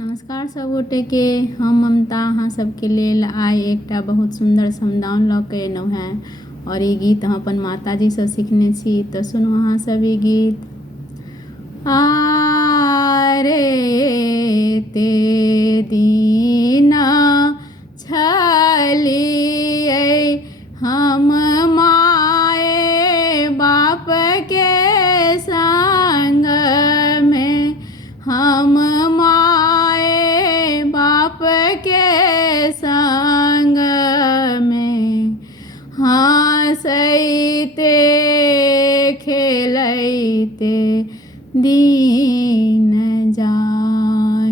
नमस्कार सब गोटे के। हम ममता अहाँ सबके लेल आइ एकटा बहुत सुंदर समदाउन लऽ के एलहुँ हैं और ई गीत हम अपन माताजी से सीखने छी, तो सुनू अहाँ सब ई गीत। आरे ते दीना छलियै हम माए बाप के संग में, हम माए बाप के संग में हँसैते खेलैते दिन जाय।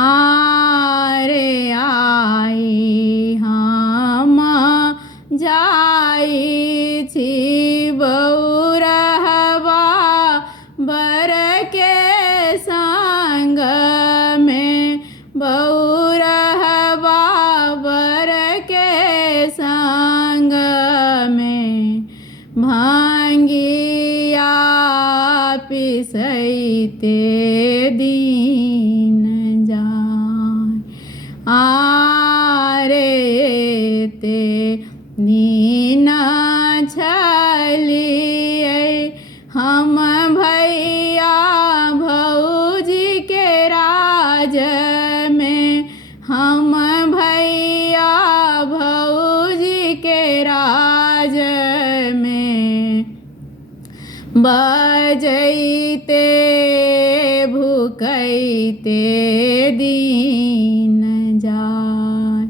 आरे आई हम जाइ छी बौरहबा बर के संग में, बौरहबा बर के संग में भांगिया पिसैते दिन जाय। आरे ते दीना छलियै हम भैया भौजी के राज में, हम भैया भौजी के राज में बजैते भुकैते दिन जाय।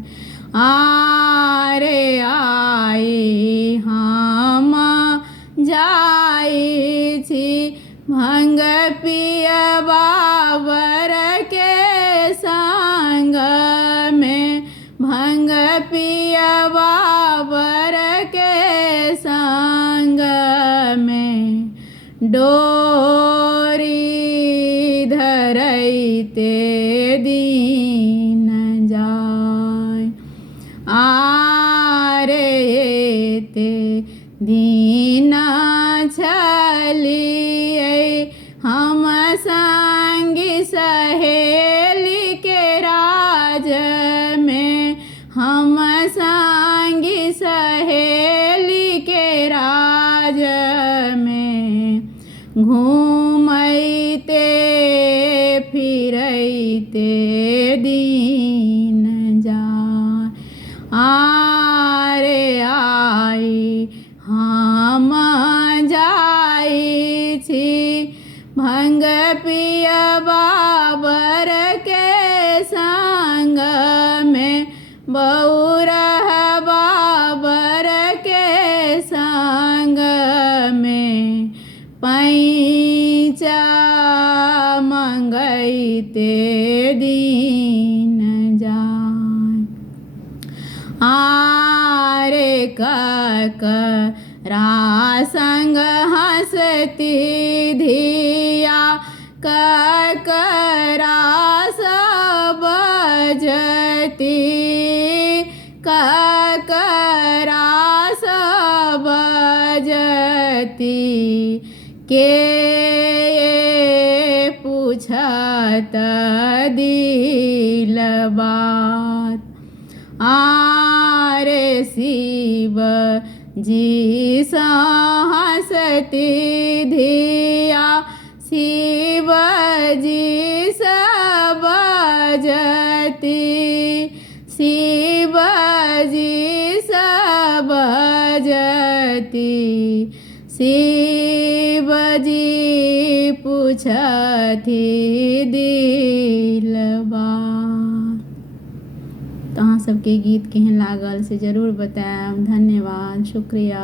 आरे आई हम जाइ छी भंग पियबा बर के संग में, भंग पियबा बर के संग में डोरी धरैते दिन जाय। आरे ते दीना छलियै हम संगी सहेली के राज में, हम संगी सहेली के राज में घूमैते फिरैते दिन जाय। आरे आई हम जाइ छी भंग पियबा बर के संग में, बौरहबा बर के संग में पैंचा मंगैते दिन जाय। आरे ककरा संग हँसती धिया, ककरा सँ बजती, ककरा सँ बजती के पूछत दिल बात। आरे शिव जी सँ हँसती धिया, शिव जी सँ बजती, शिव जी सँ बजती, शिव जी पूछती दिल बात। तो अहाँ सबके गीत केहन लागल से जरूर बताएब। धन्यवाद, शुक्रिया।